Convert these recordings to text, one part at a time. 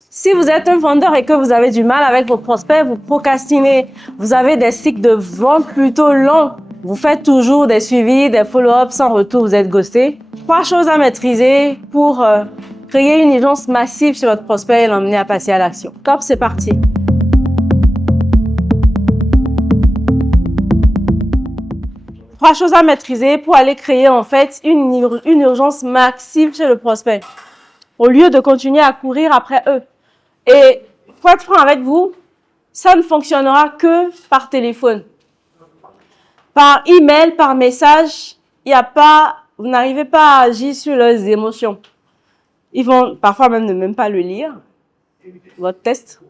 Si vous êtes un vendeur et que vous avez du mal avec vos prospects, vous procrastinez, vous avez des cycles de vente plutôt longs, vous faites toujours des suivis, des follow-ups sans retour, vous êtes ghosté. 3 choses à maîtriser pour créer une urgence massive chez votre prospect et l'emmener à passer à l'action. Top, c'est parti. Trois choses à maîtriser pour aller créer en fait une urgence massive chez le prospect, au lieu de continuer à courir après eux. Et pour être franc avec vous, ça ne fonctionnera que par téléphone. Par email, par message, vous n'arrivez pas à agir sur leurs émotions. Ils vont parfois même pas le lire, votre test,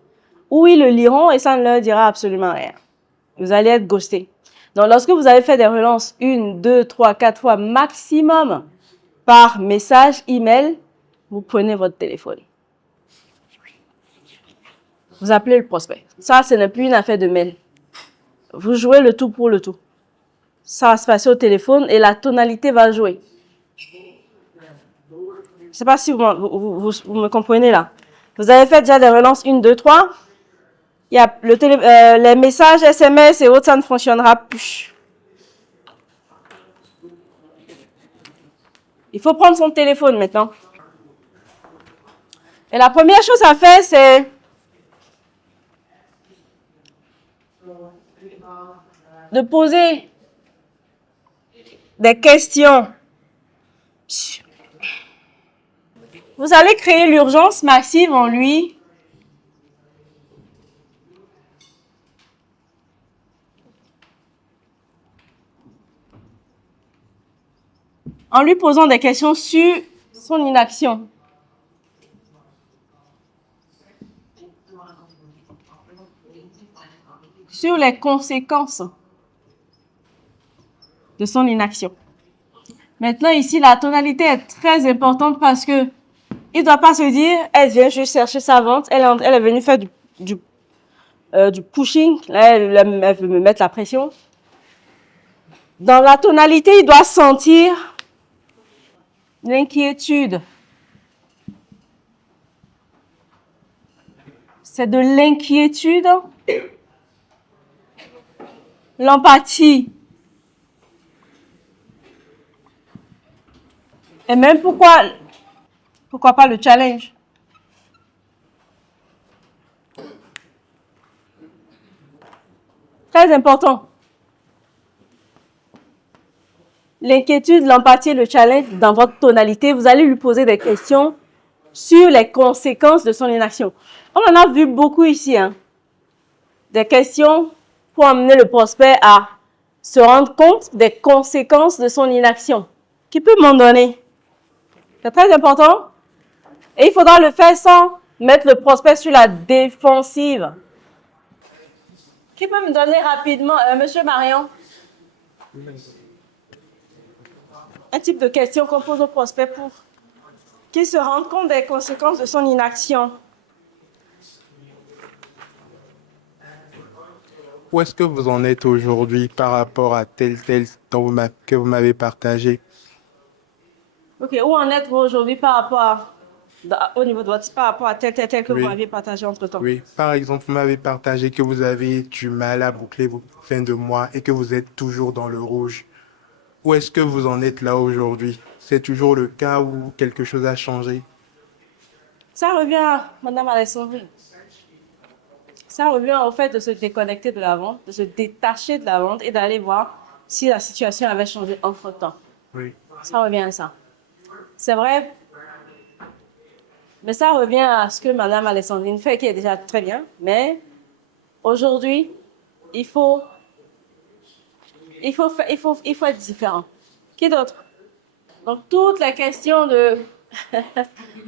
ou ils le liront et ça ne leur dira absolument rien. Vous allez être ghosté. Donc, lorsque vous avez fait des relances 1, 2, 3, 4 fois maximum par message, email, vous prenez votre téléphone. Vous appelez le prospect. Ça, ce n'est plus une affaire de mail. Vous jouez le tout pour le tout. Ça va se passer au téléphone et la tonalité va jouer. Je ne sais pas si vous me comprenez là. Vous avez fait déjà des relances 1, 2, 3. Il y a les messages SMS et autres, ça ne fonctionnera plus. Il faut prendre son téléphone maintenant. Et la première chose à faire, c'est de poser des questions. Vous allez créer l'urgence massive en lui. En lui posant des questions sur son inaction. Sur les conséquences de son inaction. Maintenant, ici, la tonalité est très importante parce que il ne doit pas se dire, elle vient juste chercher sa vente, elle est venue faire du pushing, là, elle veut me mettre la pression. Dans la tonalité, il doit sentir l'inquiétude. C'est de l'inquiétude, l'empathie. Et même pourquoi pas le challenge? Très important. L'inquiétude, l'empathie, le challenge dans votre tonalité, vous allez lui poser des questions sur les conséquences de son inaction. On en a vu beaucoup ici, hein. Des questions pour amener le prospect à se rendre compte des conséquences de son inaction. Qui peut m'en donner? C'est très important. Et il faudra le faire sans mettre le prospect sur la défensive. Qui peut me donner rapidement, Monsieur Marion? Un type de question qu'on pose au prospect pour qu'il se rende compte des conséquences de son inaction. Où est-ce que vous en êtes aujourd'hui par rapport à tel que vous m'avez partagé? Ok, où en êtes-vous aujourd'hui par rapport au niveau de votre, par rapport à tel que Oui. vous m'aviez partagé entre-temps? Oui, par exemple, vous m'avez partagé que vous avez du mal à boucler vos fins de mois et que vous êtes toujours dans le rouge. Où est-ce que vous en êtes là aujourd'hui? C'est toujours le cas où quelque chose a changé? Ça revient à Madame Alessandrine. Ça revient au fait de se déconnecter de la vente, de se détacher de la vente et d'aller voir si la situation avait changé entre-temps. Oui. Ça revient à ça. C'est vrai, mais ça revient à ce que Madame Alessandrine fait, qui est déjà très bien. Mais aujourd'hui, il faut être différent. Qui d'autre? Donc, toutes les questions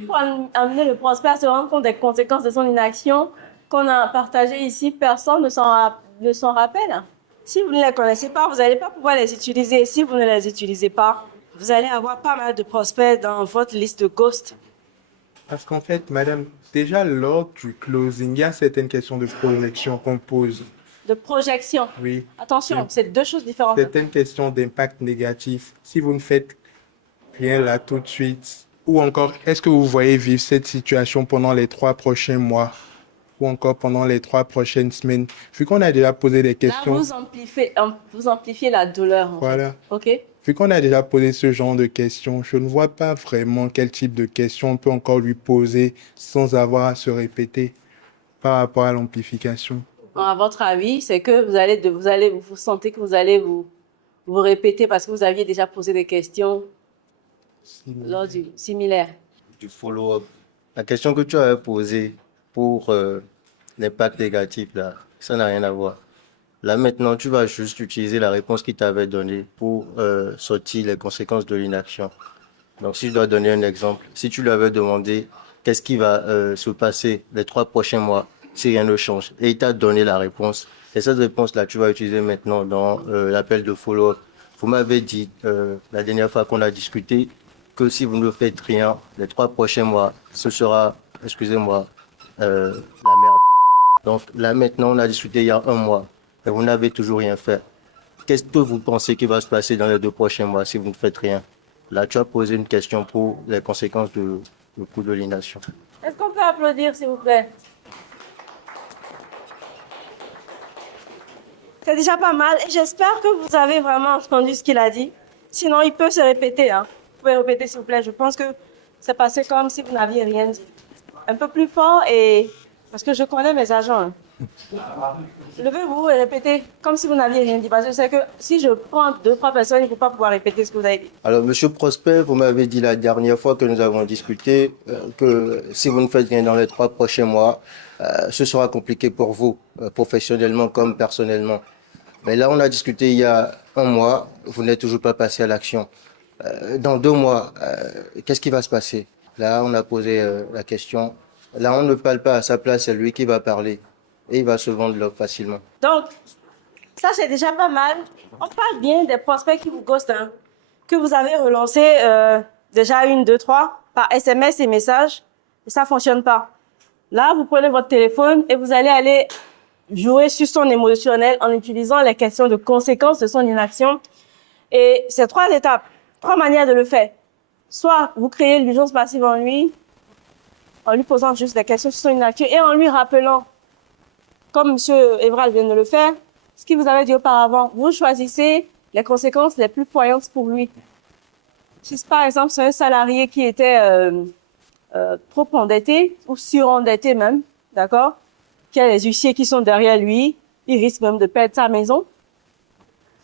pour amener le prospect à se rendre compte des conséquences de son inaction qu'on a partagées ici, personne ne s'en rappelle. Si vous ne les connaissez pas, vous n'allez pas pouvoir les utiliser. Si vous ne les utilisez pas, vous allez avoir pas mal de prospects dans votre liste de ghosts. Parce qu'en fait, madame, déjà lors du closing, il y a certaines questions de projection qu'on pose. De projection. Oui. Attention, c'est deux choses différentes. Certaines questions d'impact négatif. Si vous ne faites rien là tout de suite, Ou encore, est-ce que vous voyez vivre cette situation pendant les 3 prochains mois ou encore pendant les 3 prochaines semaines? Vu qu'on a déjà posé des Là, questions, vous amplifiez la douleur, en fait. voilà. OK? Vu qu'on a déjà posé ce genre de questions, je ne vois pas vraiment quel type de questions on peut encore lui poser sans avoir à se répéter par rapport à l'amplification. À votre avis, c'est que vous sentez que vous répétez parce que vous aviez déjà posé des questions lors du similaire. Du follow-up. La question que tu avais posée pour l'impact négatif, là, ça n'a rien à voir. Là, maintenant, tu vas juste utiliser la réponse qu'il t'avait donnée pour sortir les conséquences de l'inaction. Donc, si je dois donner un exemple, si tu lui avais demandé qu'est-ce qui va se passer les 3 prochains mois si rien ne change, et il t'a donné la réponse, et cette réponse-là, tu vas utiliser maintenant dans l'appel de follow-up. Vous m'avez dit la dernière fois qu'on a discuté que si vous ne faites rien, les 3 prochains mois, ce sera, excusez-moi, la merde. Donc là, maintenant, on a discuté il y a un mois, et vous n'avez toujours rien fait. Qu'est-ce que vous pensez qui va se passer dans les 2 prochains mois si vous ne faites rien? Là, tu as posé une question pour les conséquences du coup de l'inaction. Est-ce qu'on peut applaudir, s'il vous plaît? C'est déjà pas mal et j'espère que vous avez vraiment entendu ce qu'il a dit. Sinon, il peut se répéter, hein. Vous pouvez répéter, s'il vous plaît. Je pense que c'est passé comme si vous n'aviez rien dit. Un peu plus fort et... Parce que je connais mes agents, hein. Levez-vous et répétez comme si vous n'aviez rien dit. Parce que je sais que si je prends 2-3 personnes, il ne faut pas pouvoir répéter ce que vous avez dit. Alors, Monsieur Prosper, vous m'avez dit la dernière fois que nous avons discuté que si vous ne faites rien dans les 3 prochains mois, ce sera compliqué pour vous, professionnellement comme personnellement. Mais là, on a discuté il y a un mois, vous n'êtes toujours pas passé à l'action. Dans 2 mois, qu'est-ce qui va se passer? Là, on a posé la question. Là, on ne parle pas à sa place, c'est lui qui va parler. Et il va se vendre l'offre facilement. Donc, ça, c'est déjà pas mal. On parle bien des prospects qui vous ghostent, hein, que vous avez relancé déjà 1, 2, 3 par SMS et messages, et ça fonctionne pas. Là, vous prenez votre téléphone et vous allez aller jouer sur son émotionnel en utilisant les questions de conséquences de son inaction. Et c'est 3 étapes, 3 manières de le faire. Soit vous créez l'urgence passive en lui posant juste des questions sur son inaction et en lui rappelant, comme M. Evral vient de le faire, ce qu'il vous avait dit auparavant. Vous choisissez les conséquences les plus poignantes pour lui. Si par exemple c'est un salarié qui était trop endetté ou surendetté même, d'accord, qui a les huissiers qui sont derrière lui, il risque même de perdre sa maison.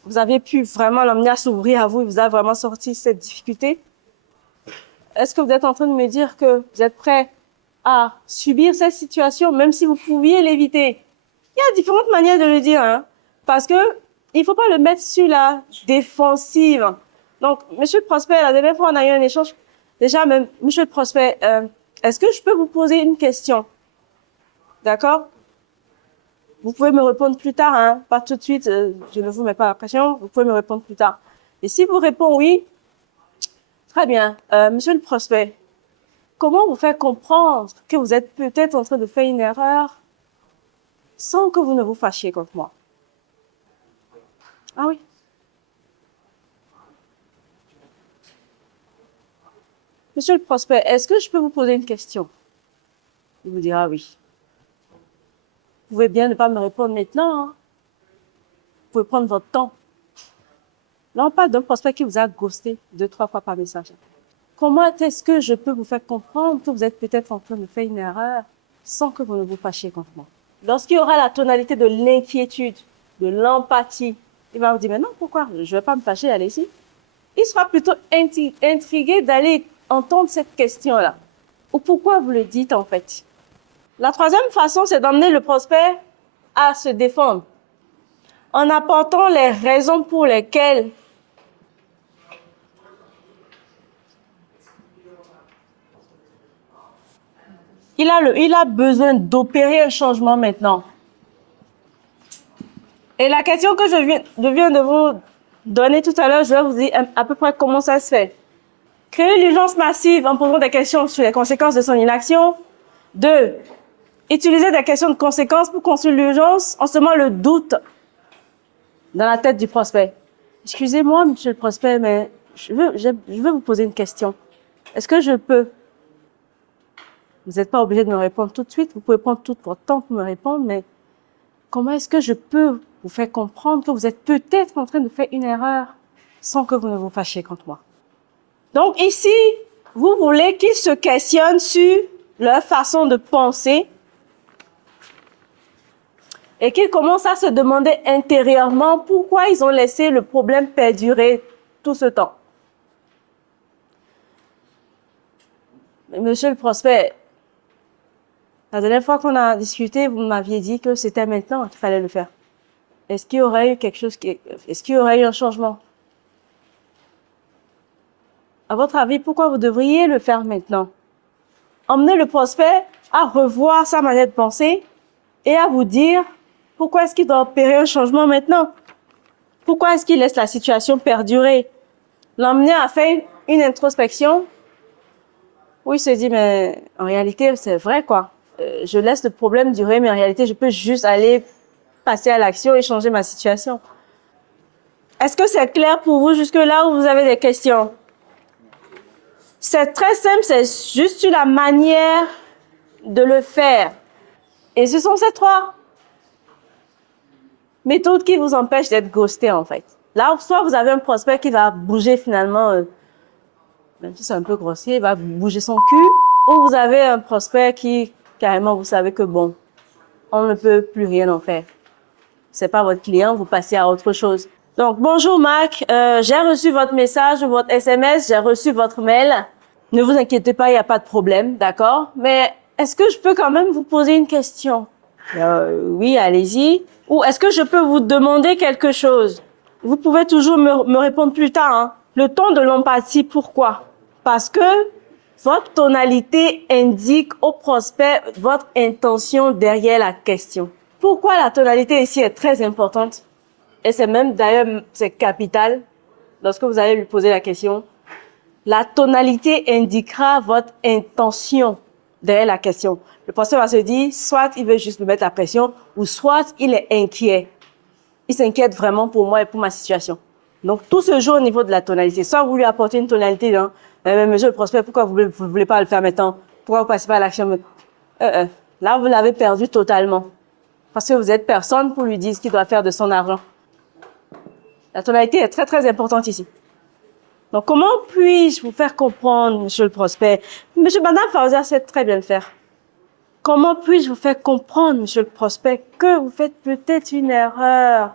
Vous avez pu vraiment l'emmener à s'ouvrir à vous, il vous a vraiment sorti cette difficulté. Est-ce que vous êtes en train de me dire que vous êtes prêt à subir cette situation, même si vous pouviez l'éviter? Il y a différentes manières de le dire, hein, parce que il faut pas le mettre sur la défensive. Donc, Monsieur le Prosper, la dernière fois, on a eu un échange. Déjà, même, Monsieur le Prosper, est-ce que je peux vous poser une question? D'accord? Vous pouvez me répondre plus tard, hein, pas tout de suite, je ne vous mets pas la pression, vous pouvez me répondre plus tard. Et si vous répondez oui, très bien. Monsieur le Prosper, comment vous faire comprendre que vous êtes peut-être en train de faire une erreur sans que vous ne vous fâchiez contre moi? Ah oui. Monsieur le Prosper, est-ce que je peux vous poser une question? Il vous dira oui. Vous pouvez bien ne pas me répondre maintenant, hein. Vous pouvez prendre votre temps. Là, on parle d'un prospect qui vous a ghosté 2-3 fois par message. Comment est-ce que je peux vous faire comprendre que vous êtes peut-être en train de faire une erreur sans que vous ne vous fâchiez contre moi? Lorsqu'il y aura la tonalité de l'inquiétude, de l'empathie, il va vous dire, mais non, pourquoi? Je ne vais pas me fâcher, allez-y. Il sera plutôt intrigué d'aller entendre cette question-là. Ou pourquoi vous le dites, en fait. La troisième façon, c'est d'emmener le prospect à se défendre en apportant les raisons pour lesquelles il a besoin d'opérer un changement maintenant. Et la question que je viens de vous donner tout à l'heure, je vais vous dire à peu près comment ça se fait. Créer l'urgence massive en posant des questions sur les conséquences de son inaction. 2. Utiliser des questions de conséquences pour construire l'urgence en semant le doute dans la tête du prospect. Excusez-moi, monsieur le prospect, mais je veux vous poser une question. Est-ce que je peux? Vous n'êtes pas obligé de me répondre tout de suite. Vous pouvez prendre tout votre temps pour me répondre, mais comment est-ce que je peux vous faire comprendre que vous êtes peut-être en train de faire une erreur sans que vous ne vous fâchiez contre moi? Donc ici, vous voulez qu'ils se questionnent sur leur façon de penser et qu'ils commencent à se demander intérieurement pourquoi ils ont laissé le problème perdurer tout ce temps. Mais monsieur le prospect, la dernière fois qu'on a discuté, vous m'aviez dit que c'était maintenant qu'il fallait le faire. Est-ce qu'il y aurait eu est-ce qu'il y aurait eu un changement? À votre avis, pourquoi vous devriez le faire maintenant? Emmenez le prospect à revoir sa manière de penser et à vous dire pourquoi est-ce qu'il doit opérer un changement maintenant? Pourquoi est-ce qu'il laisse la situation perdurer? L'emmener à faire une introspection où il se dit, mais en réalité, c'est vrai quoi. Je laisse le problème durer, mais en réalité, je peux juste aller passer à l'action et changer ma situation. Est-ce que c'est clair pour vous jusque-là ou vous avez des questions? C'est très simple, c'est juste la manière de le faire. Et ce sont ces trois méthodes qui vous empêchent d'être ghosté en fait. Là, soit vous avez un prospect qui va bouger finalement, même si c'est un peu grossier, il va bouger son cul, ou vous avez un prospect qui, carrément, vous savez que bon, on ne peut plus rien en faire. C'est pas votre client, vous passez à autre chose. Donc, bonjour Marc, j'ai reçu votre message, votre SMS, j'ai reçu votre mail. Ne vous inquiétez pas, il n'y a pas de problème, d'accord? Mais est-ce que je peux quand même vous poser une question? Oui, allez-y. Ou est-ce que je peux vous demander quelque chose? Vous pouvez toujours me répondre plus tard. Hein. Le ton de l'empathie, pourquoi? Parce que votre tonalité indique au prospect votre intention derrière la question. Pourquoi la tonalité ici est très importante? Et c'est même, d'ailleurs, c'est capital lorsque vous allez lui poser la question. La tonalité indiquera votre intention derrière la question. Le prospect va se dire, soit il veut juste me mettre la pression, ou soit il est inquiet. Il s'inquiète vraiment pour moi et pour ma situation. Donc, tout se joue au niveau de la tonalité. Soit vous lui apportez une tonalité, hein, monsieur le prospect, pourquoi vous ne voulez pas le faire maintenant? Pourquoi vous ne passez pas à l'action? Là, vous l'avez perdu totalement. Parce que vous êtes personne pour lui dire ce qu'il doit faire de son argent. La tonalité est très, très importante ici. Donc, comment puis-je vous faire comprendre, monsieur le prospect? Madame Fawzia sait très bien le faire. Comment puis-je vous faire comprendre, monsieur le prospect, que vous faites peut-être une erreur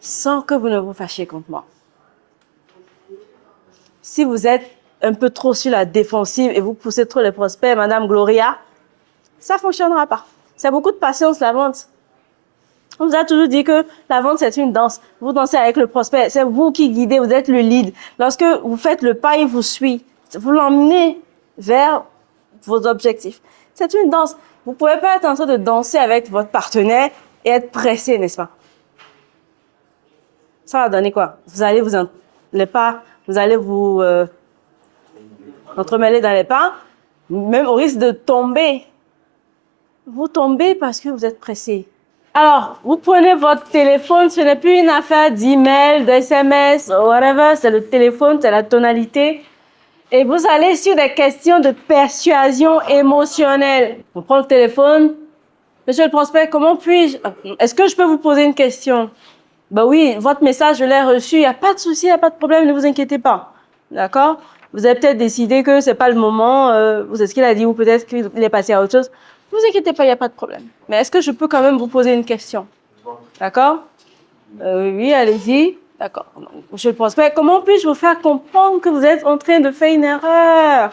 sans que vous ne vous fâchiez contre moi? Si vous êtes un peu trop sur la défensive et vous poussez trop les prospects, Madame Gloria, ça ne fonctionnera pas. C'est beaucoup de patience, la vente. On vous a toujours dit que la vente, c'est une danse. Vous dansez avec le prospect. C'est vous qui guidez, vous êtes le lead. Lorsque vous faites le pas, il vous suit. Vous l'emmenez vers vos objectifs. C'est une danse. Vous ne pouvez pas être en train de danser avec votre partenaire et être pressé, n'est-ce pas? Ça va donner quoi? Vous allez vous entremêler dans les pas, même au risque de tomber. Vous tombez parce que vous êtes pressé. Alors, vous prenez votre téléphone, ce n'est plus une affaire d'email, d'SMS, whatever, c'est le téléphone, c'est la tonalité. Et vous allez sur des questions de persuasion émotionnelle. On prend le téléphone. Monsieur le prospect, comment puis-je... Est-ce que je peux vous poser une question? Ben oui, votre message, je l'ai reçu. Il n'y a pas de souci, il n'y a pas de problème, ne vous inquiétez pas. D'accord? Vous avez peut-être décidé que ce n'est pas le moment. C'est ce qu'il a dit, ou peut-être qu'il est passé à autre chose. Ne vous inquiétez pas, il n'y a pas de problème. Mais est-ce que je peux quand même vous poser une question? D'accord? Oui, allez-y. D'accord. Monsieur le prospect, comment puis-je vous faire comprendre que vous êtes en train de faire une erreur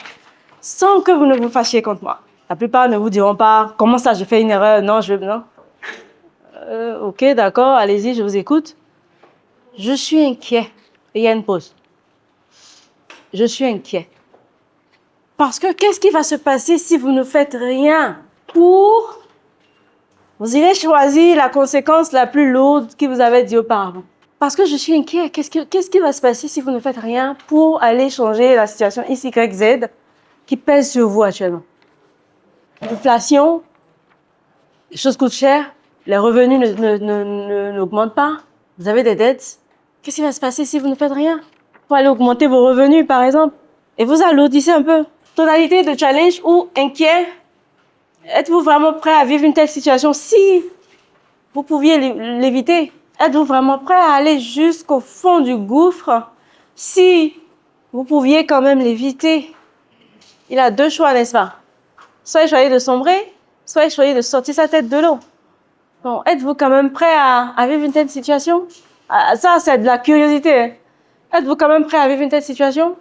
sans que vous ne vous fâchiez contre moi? La plupart ne vous diront pas, comment ça, je fais une erreur? Non, non. Ok, d'accord, allez-y, je vous écoute. Je suis inquiet. Et il y a une pause. Je suis inquiet. Parce que qu'est-ce qui va se passer si vous ne faites rien pour... Vous irez choisir la conséquence la plus lourde que vous avez dit auparavant. Parce que je suis inquiet. Qu'est-ce qui va se passer si vous ne faites rien pour aller changer la situation X, Y, Z qui pèse sur vous actuellement? L'inflation, les choses coûtent cher, les revenus n'augmentent pas, vous avez des dettes. Qu'est-ce qui va se passer si vous ne faites rien pour aller augmenter vos revenus, par exemple? Et vous alourdissez un peu. Tonalité de challenge ou inquiet. Êtes-vous vraiment prêt à vivre une telle situation si vous pouviez l'éviter? Êtes-vous vraiment prêt à aller jusqu'au fond du gouffre si vous pouviez quand même l'éviter? Il a deux choix, n'est-ce pas? Soit il choisit de sombrer, soit il choisit de sortir sa tête de l'eau. Bon, êtes-vous quand même prêt à vivre une telle situation? Ça, c'est de la curiosité. Hein. Êtes-vous quand même prêt à vivre une telle situation?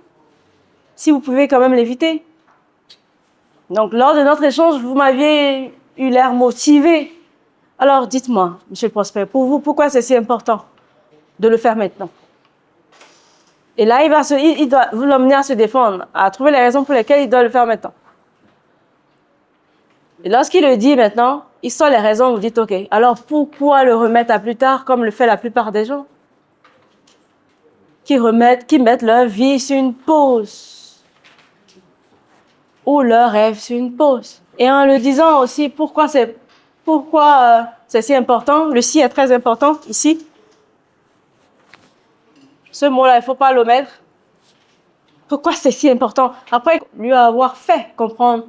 Si vous pouvez quand même l'éviter. Donc, lors de notre échange, vous m'aviez eu l'air motivé. Alors, dites-moi, Monsieur le Prospère, pour vous, pourquoi c'est si important de le faire maintenant? Et là, il doit vous l'emmener à se défendre, à trouver les raisons pour lesquelles il doit le faire maintenant. Et lorsqu'il le dit maintenant, il sort les raisons, vous dites, OK, alors pourquoi le remettre à plus tard, comme le fait la plupart des gens qui mettent leur vie sur une pause ou leur rêve sur une pause. Et en le disant aussi, pourquoi c'est si important, le si est très important ici. Ce mot-là, il ne faut pas l'omettre. Pourquoi c'est si important? Après lui avoir fait comprendre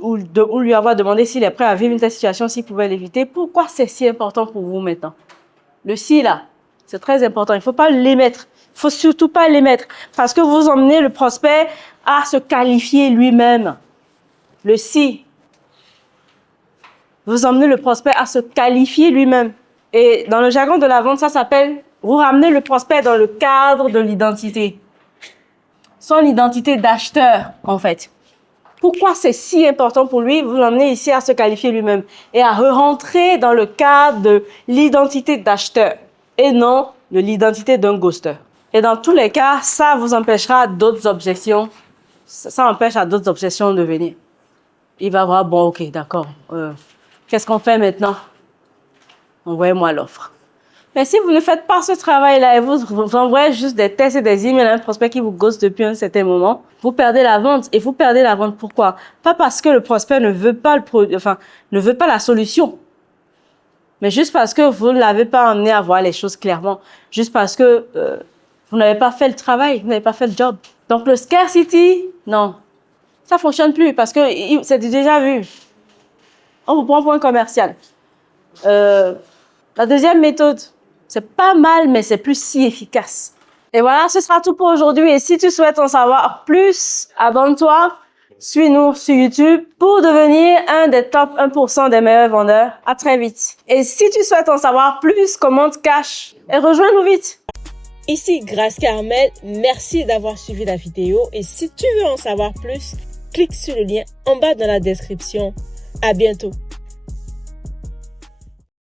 ou lui avoir demandé s'il est prêt à vivre une telle situation, s'il pouvait l'éviter, pourquoi c'est si important pour vous maintenant? Le si là, c'est très important. Il ne faut pas l'émettre. Il ne faut surtout pas l'émettre. Parce que vous emmenez le prospect à se qualifier lui-même. Le si. Vous emmenez le prospect à se qualifier lui-même. Et dans le jargon de la vente, ça s'appelle, vous ramenez le prospect dans le cadre de l'identité. Son identité d'acheteur, en fait. Pourquoi c'est si important pour lui? Vous l'emmenez ici à se qualifier lui-même et à re-rentrer dans le cadre de l'identité d'acheteur et non de l'identité d'un ghoster. Et dans tous les cas, ça vous empêchera d'autres objections. Ça empêche à d'autres objections de venir. Il va voir, bon, ok, d'accord. Qu'est-ce qu'on fait maintenant? Envoyez-moi l'offre. Mais si vous ne faites pas ce travail-là et vous envoyez juste des tests et des emails à un prospect qui vous ghost depuis un certain moment, vous perdez la vente. Et vous perdez la vente pourquoi? Pas parce que le prospect ne veut pas ne veut pas la solution. Mais juste parce que vous ne l'avez pas amené à voir les choses clairement. Juste parce que vous n'avez pas fait le travail, vous n'avez pas fait le job. Donc le scarcity, non. Ça fonctionne plus parce que c'est déjà vu. On vous prend pour un commercial. La deuxième méthode, c'est pas mal, mais c'est plus si efficace. Et voilà, ce sera tout pour aujourd'hui. Et si tu souhaites en savoir plus, abonne-toi, suis-nous sur YouTube pour devenir un des top 1% des meilleurs vendeurs. À très vite. Et si tu souhaites en savoir plus, commente cash et rejoins-nous vite. Ici Grace Carmel, merci d'avoir suivi la vidéo. Et si tu veux en savoir plus, clique sur le lien en bas dans la description. À bientôt.